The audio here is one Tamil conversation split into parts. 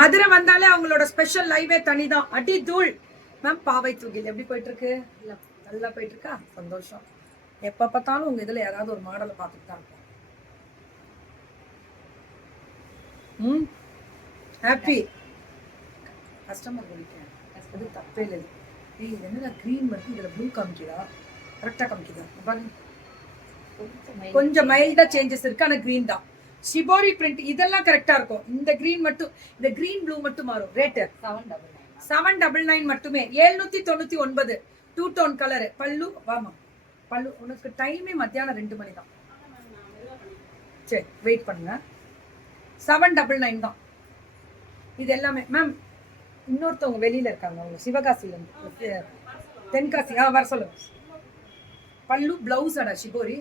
மதுரை வந்தாலே அவங்களோட ஸ்பெஷல் லைவே தனிதான். அடி தூள். மேம் பாவை தூக்கில் எப்படி போயிட்டு இருக்கு இல்ல நல்லா போயிட்டு இருக்கா சந்தோஷம். எப்ப பார்த்தாலும் உங்க இதுல யாராவது ஒரு மாடலை பார்த்துட்டு தான் இருக்கும் ம் ஹாப்பி கஸ்டமர் குடிக்கிறேன். அது தப்பே இல்லை. ஏய் இது என்ன க்ரீன் மட்டும் இதுல ப்ளூ காமிக்குதா? கரெக்டா காமிக்குதா? பாருங்க. கொஞ்சம் மைல்டா சேஞ்சஸ் இருக்கு. ஆனா கிரீன் தான். ஷிபோரி பிரிண்ட் இதெல்லாம் கரெக்டா இருக்கும். இந்த கிரீன் மட்டும் இந்த கிரீன் ப்ளூ மட்டும் மாறும். Rate seven double nine seven double nine மட்டுமே. ஏழ்நூத்தி தொண்ணூத்தி ஒன்பது. டூ டோன் கலர் பல்லு வாமா. பல்லு உனக்கு டைமே மத்தியானம் ரெண்டு மணி தான் சரி வெயிட் பண்ணுங்க. செவன் டபுள் நைன் தான். இது எல்லாமே மேம் இன்னொருத்தவங்க வெளியில இருக்காங்க. அவங்க சிவகாசில இருந்து. தென்காசி ஆ வர சொல்லுங்க. பல்லு பிளவுஸ் அடா ஷிபோரி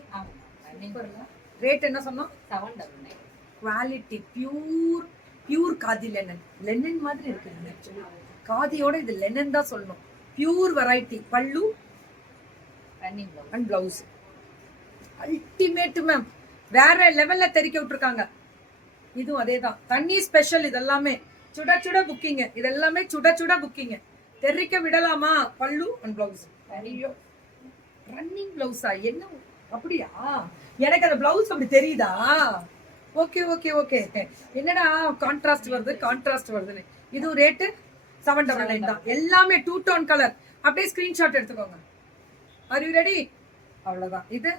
ரேட் என்ன சொன்னோம்? Seven double nine quality pure pure khadi linen linen மாதிரி இருக்கு ஆக்சுவலி காதியோட இது லெனன் தான் சொல்லணும். Pure variety pallu running and blouse ultimate ma'am வேற லெவல்ல தெறிக்க விட்டுருக்காங்க. இதுவும் அதே தான் தண்ணி ஸ்பெஷல் இதெல்லாமே. சுட சுட புக்கிங்க இதெல்லாமே சுட சுட புக்கிங்க தெறிக்க விடலாமா? பல்லு அண்ட் பிளவுஸ் ரன்னிங் பிளவுஸா என்ன அப்படியா? எனக்கு அந்த பிளவுஸ் அப்படி தெரியுதா? ஓகே ஓகே ஓகே என்னடா கான்ட்ராஸ்ட் வருது கான்ட்ராஸ்ட் வருதுன்னு. இது ரேட்டு செவன் டபுள் நைன் தான். எல்லாமே டூ டோன் கலர் அப்படியே ஸ்கிரீன்ஷாட் எடுத்துக்கோங்க. ஆர் யூ ரெடி அவ்வளவுதான். இது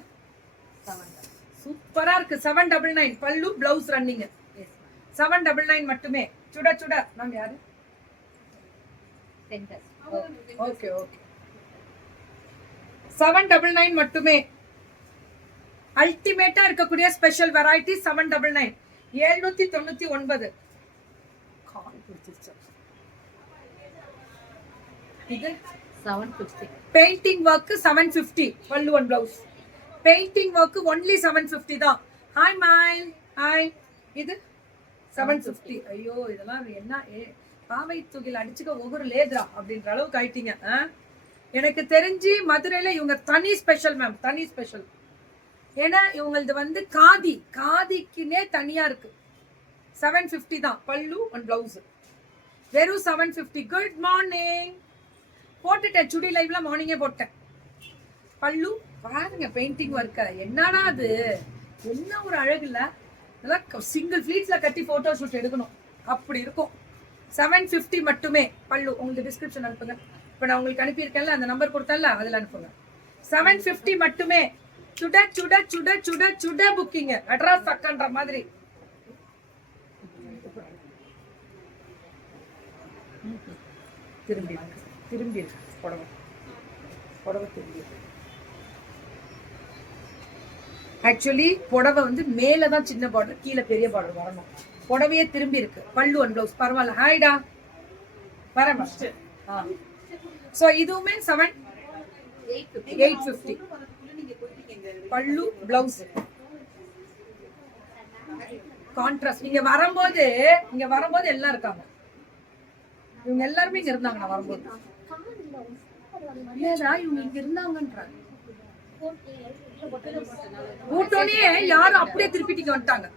சூப்பரா இருக்கு. Seven double nine pallu blouse running seven double nine மட்டுமே. சுட சுட. மேம் யாரு? Okay okay seven double nine மட்டுமே. அல்டிமேட்டா இருக்கக்கூடிய special variety seven double nine ஏழ்நூத்தி தொண்ணூத்தி ஒன்பது. இது? Seven fifty painting work seven pallu one blouse painting work only seven fifty தான். ஹாய் மைல் ஹாய் இது? செவன் ஃபிஃப்டி ஐயோ இதெல்லாம் என்ன? ஏ பாவை தூக்கில் அடிச்சுக்க ஒவ்வொரு லேதுரா அப்படின்ற அளவுக்கு ஆயிட்டீங்க? எனக்கு தெரிஞ்சு மதுரையில இவங்க தனி ஸ்பெஷல் மேம் தனி ஸ்பெஷல் ஏன்னா இவங்களது வந்து காதி காதிக்குன்னே தனியா இருக்கு. செவன் ஃபிஃப்டி தான். பல்லு அண்ட் பிளவுஸ் வெறும் செவன் ஃபிஃப்டி குட் மார்னிங் போட்டுட்டேன். சுடி லைவ்ல மார்னிங்கே போட்டேன். பல்லு பாருங்க பெயிண்டிங் ஒர்க்க என்னடா அது? என்ன ஒரு அழகு இல்ல? இதெல்லாம் சிங்கிள் ஃபிளீட்ஸ்ல கட்டி போட்டோ ஷூட் எடுக்கணும். அப்படி இருக்கும். செவன் ஃபிஃப்டி மட்டுமே. பல்லு உங்களுக்கு டிஸ்கிரிப்ஷன் அனுப்புங்க. இப்போ நான் உங்களுக்கு அனுப்பியிருக்கேன்ல அந்த நம்பர் கொடுத்தேன்ல அதில் அனுப்புங்க. செவன் ஃபிஃப்டி மட்டுமே. சுட சுட சுட சுட சுட புக்கிங்க அட்ராஸ் சக்கன்ற மாதிரி. திரும்பி. திரும்பி புடவை. புடவை திரும்பி. ஆக்சுவலி புடவை வந்து மேல தான் சின்ன பார்டர் கீழே பெரிய பார்டர் வரணும். புடவையே திரும்பி இருக்கு. பல்லு ஒன் ப்ளவுஸ் பரவாயில்ல. ஹாய்டா பரவாயில்ல ஸோ இதுவுமே seven eight fifty pallu blouse contrast நீங்க வரும்போது இங்க வரும்போது எல்லாம் இருக்காங்க. இவங்க எல்லாருமே இங்க இருந்தாங்க நான் வரும்போது. இல்லடா இவங்க இங்க இருந்தாங்கன்றாங்க. கூட்டோனே யாரும் அப்படியே திருப்பிட்டு வந்துட்டாங்க.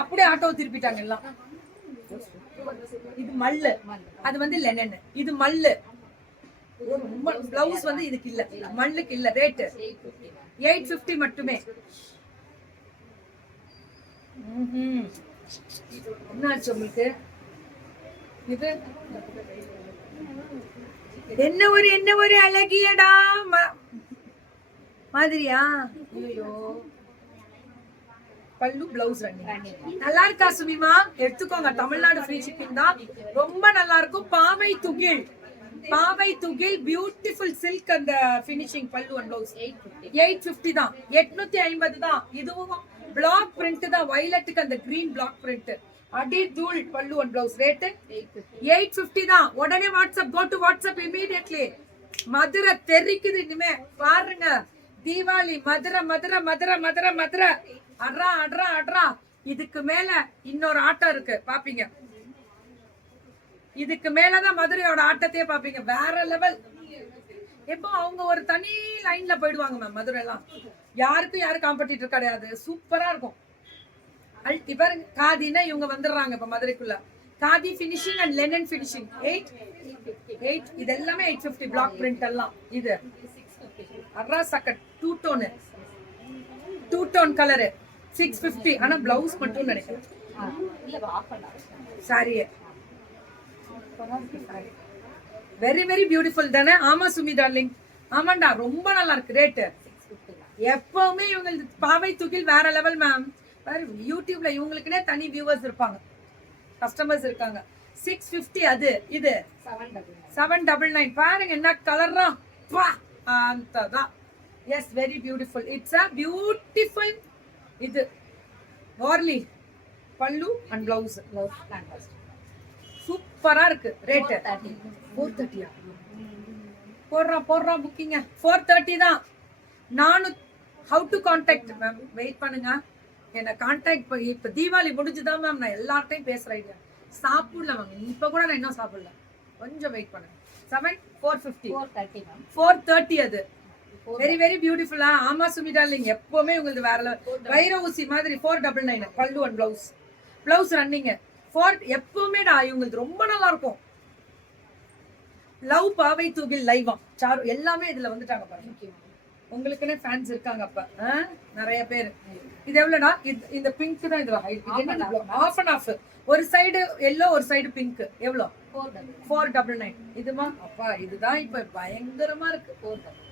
அப்படியே ஆட்டோவை திருப்பிட்டாங்க எல்லாம். இது மல்லு. அது வந்து லெனன் இது மல்லு. பிளவுஸ் வந்து இதுக்கு இல்ல. மண்ணுக்கு இல்ல. ரேட்டு எயிட் பிப்டி மட்டுமே. என்னாச்சு உங்களுக்கு? இது? என்ன ஒரு என்ன ஒரு அழகியடா? மாதிரியா? ஐயோ பல்லு பிளவுஸ் நல்லா இருக்கா சுமிமா? எடுத்துக்கோங்க. தமிழ்நாடு ஃப்ரீ ஷிப்பிங் தான். ரொம்ப நல்லா இருக்கும். பாமை துகில். பாவை துகில் பியூட்டிஃபுல் சில்க் அந்த finishing pallu and blouse eight fifty தான். எட்நூத்தி ஐம்பது தான். இதுவும் பிளாக் பிரிண்ட் தான். வயலட்டுக்கு அந்த கிரீன் பிளாக் பிரிண்ட் அடி தூள் pallu one blouse rate eight fifty தான். உடனே WhatsApp go to WhatsApp immediately Madurai தெரிக்குது இனிமே. பாருங்க. தீபாவளி மதுரை மதுரை மதுரை மதுரை மதுரை. அட்ரா அட்ரா அட்ரா. இதுக்கு மேல இன்னொரு ஆட்டம் இருக்கு. பாப்பீங்க. இதுக்கு மேலதான் மதுரையோட ஆட்டத்தையே பாப்பீங்க வேற லெவல் எப்போ அவங்க ஒரு தனி லைன்ல போயிடுவாங்க மேம் மதுரை எல்லாம் யாருக்கும் யாரும் காம்படிட்டர் கிடையாது. சூப்பரா இருக்கும். அல்டி பாருங்க காதினா இவங்க வந்துடுறாங்க இப்ப மதுரைக்குள்ள. Khadi finishing and linen finishing eight eight இது எல்லாமே எயிட் ஃபிஃப்டி பிளாக் பிரிண்ட் எல்லாம். இது. சிக்ஸ் ஃபிஃப்டி அட்ரா சக்கட் two tone two tone colour six fifty ஆனா பிளவுஸ் மட்டும் நினைக்கிறேன் சாரியே வெரி வெரி பியூட்டிஃபுல் தானே? ஆமா சுமி டார்லிங் ஆமாண்டா ரொம்ப நல்லா இருக்கு ரேட்டு எப்பவுமே இவங்க பாவை தூக்கில் வேற லெவல் மேம் யூடியூப்ல இவங்களுக்குனே தனி வியூவர்ஸ் இருப்பாங்க. கஸ்டமர்ஸ் இருக்காங்க. சிக்ஸ் ஃபிஃப்டி அது இது. செவன் டபுள் நைன் பாருங்க என்ன கலரா பா அந்த தான் yes very beautiful it's a beautiful இது. வார்லி பல்லு அண்ட் பிளவுஸ் சூப்பரா இருக்கு ரேட்டு ஃபோர் தேர்ட்டியா போடுறா போடுறா புக்கிங்க ஃபோர் தேர்ட்டி தான். நானும் how to contact ma'am wait பண்ணுங்க. என்னை கான்டாக்ட் பண்ணி இப்போ தீபாவளி முடிஞ்சுதான் மேம் நான் எல்லார்ட்டையும் பேசுறேன் சாப்பிடல மேம் இப்போ கூட நான் இன்னும் சாப்பிடல. கொஞ்சம் வெயிட் பண்ணுங்க. Seven four fifty four thirty அது. வெரி வெரி பியூட்டிஃபுல்லா ஆமா சுமிதா இல்லைங்க. எப்பவுமே உங்களுக்கு வேற. வைர ஊசி மாதிரி four double nine pallu and blouse blouse ரன்னிங்க four எப்பவுமேடா இவங்களுக்கு ரொம்ப நல்லா இருக்கும் லவ் பாவை தூகில் லைவா சாரு எல்லாமே இதுல வந்துட்டாங்க பாருங்க. உங்களுக்குன்னே ஃபேன்ஸ் இருக்காங்க அப்ப? நிறைய பேர். இது எவ்வளோடா? இந்த பிங்க் தான் இதுல ஹைட் என்ன ஆஃப் அண்ட் ஆஃப் ஒரு சைடு எல்லோ ஒரு சைடு பிங்க் எவ்வளோ? ஃபோர் டபுள் நைன் இதுமா? அப்பா இதுதான் இப்ப பயங்கரமா இருக்கு. ஃபோர் டபுள்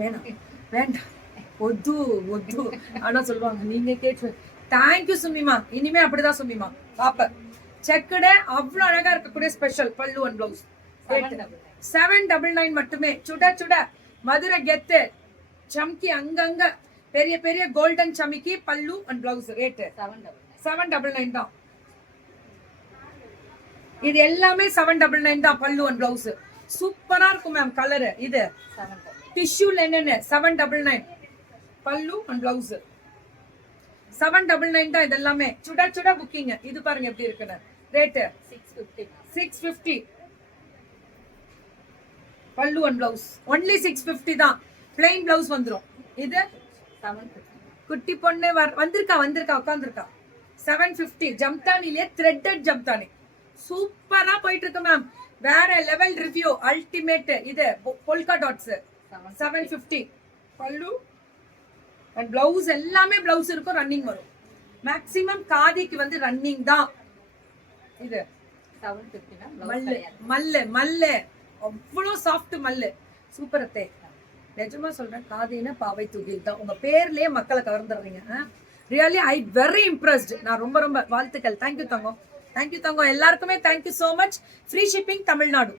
வேணாம். வேண்டாம். ஒத்து ஒத்து. ஆனா சொல்லுவாங்க நீங்க கேட்டு தேங்க்யூ சுமிமா இனிமே அப்படிதான் சுமிமா பாப்ப செக்குட அவ்வளவு அழகா இருக்கக்கூடிய special pallu and blouse seven double nine seven double nine மட்டுமே. சுட சுட. மதுரை கெத்து. சம்கி அங்கங்க. பெரிய பெரிய golden சமிக்கி pallu and blouse rate seven double nine தான். இது எல்லாமே செவன் டபுள் நைன் தான் பல்லு அண்ட் பிளவுஸ் சூப்பரா இருக்கும் மேம் கலரு இது. Seven double tissue linen seven double nine pallu and blouse seven double nine தான் இது எல்லாமே சுட சுட புக்கிங் இது பாருங்க எப்படி இருக்குன்னு. Rate six fifty six fifty பல்லு and blouse only six fifty தான். பிளைன் பிளவுஸ் வந்துரும். இது? செவன் குட்டி பொண்ணு வந்திருக்கா வந்திருக்கா உட்காந்துருக்கா செவன் ஃபிஃப்டி ஜம்தானிலே த்ரெட்டட் ஜம்தானி. சூப்பரா போயிட்டு இருக்கு மேம் வேற லெவல் ரிவ்யூ அல்டிமேட் இது polka dots seven fifty pallu? And blouse எல்லாமே பிளவுஸ் இருக்கும் ரன்னிங் வரும். மேக்ஸிமம் காதிக்கு வந்து ரன்னிங் தான். இது. மல்லு மல்லு மல்லு. அவ்வளோ சாஃப்ட் மல்லு. சூப்பர் அத்தே. நிஜமா சொல்றேன் காதின பாவை துகில் தான் உங்க பேர்லயே மக்களை கவர்ந்துடுறீங்க ரியலி ஐ வெரி இம்ப்ரெஸ்ட் நான் ரொம்ப ரொம்ப வாழ்த்துக்கள். தேங்க்யூ தங்கம். தேங்க்யூ தங்கம். எல்லாருக்குமே thank you so much free shipping Tamil Nadu.